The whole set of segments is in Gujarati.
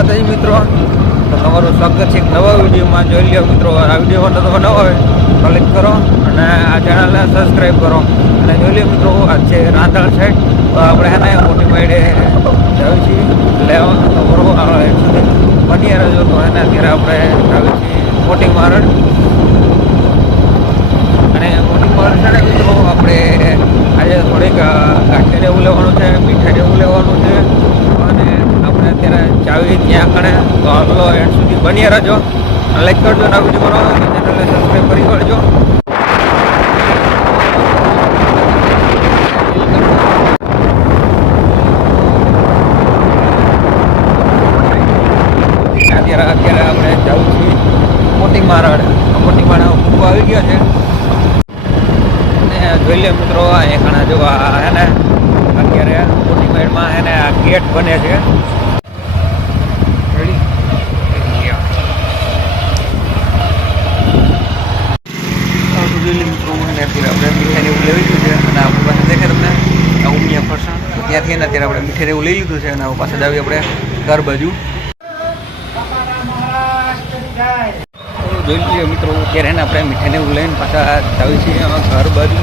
માતાજી મિત્રો. તો તમારું સ્વાગત છે નવા વિડીયોમાં. જોઈ લ્યો મિત્રો, આ વિડીયોમાં તો તમે ન હોય. ક્લિક કરો અને આ ચેનલને સબસ્ક્રાઈબ કરો. અને જોઈ લ્યો મિત્રો આજ છે રાંધણ સાઈડ તો આપણે એને મોટી પાડે જાવી છીએ. લેવા બરોબર બની રહેજો તો એને અત્યારે આપણે આવી છીએ મોટી મારણ અને મોટી મારણ છે મિત્રો, આપણે આજે થોડીક ગાંઠિયા એવું લેવાનું છે મીઠાઈને એવું લેવાનું છે ચાવી ત્યાં કણે તો આગલો એન્ડ સુધી બન્યા રહેજો. લાઈક કરજો ના વીડિયો બનાવો ચેનલને સબસ્ક્રાઈબ કરી કરજો અત્યારે અત્યારે આપણે જવું છીએ મોટી મારડ મોટી મારડ ખૂબ આવી ગયો છે. અને જોઈ મિત્રો એ ઘણા જો આ હે ને, અત્યારે મોટી મારડમાં હે ને આ ગેટ બને છે Ready? Yeah. આ તો જોઈ લે મિત્રો અને અત્યારે આપણે મીઠાઈને એવું લઈ લીધું છે અને આપણી પાસે દેખે તમને ઉમિયા ફરસાણ. ત્યાંથી એને અત્યારે આપણે મીઠાઈને એવું લઈ લીધું છે અને હવે પાછા જ આવી આપણે ઘર બાજુ. જોઈ લઈએ મિત્રો, અત્યારે એને આપણે મીઠાઈને એવું લઈને પાછા જાવી છીએ ઘર બાજુ.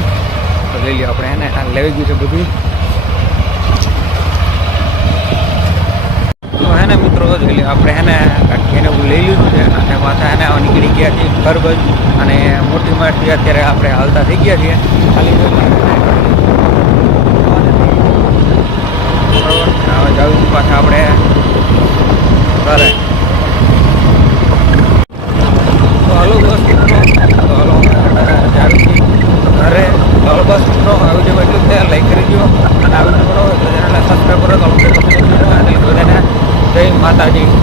તો લઈ લઈએ આપણે એને લેવી ગયું છે બધું તો હે ને મિત્રો જોઈ લઈએ આપણે એને એને લઈ લીધું છે અને માથા એને નીકળી ગયા છીએ ઘર બાજુ અને મોટી માટી અત્યારે આપણે હાલતા થઈ ગયા છીએ. ખાલી જાવું પાછા આપણે ઘરે. ઘરે. બસ આવી જે એટલું લાઈક કરી દો અને આવી ચેનલને સબસ્ક્રાઈબ કરો તો આપણે બધાને જય માતાજી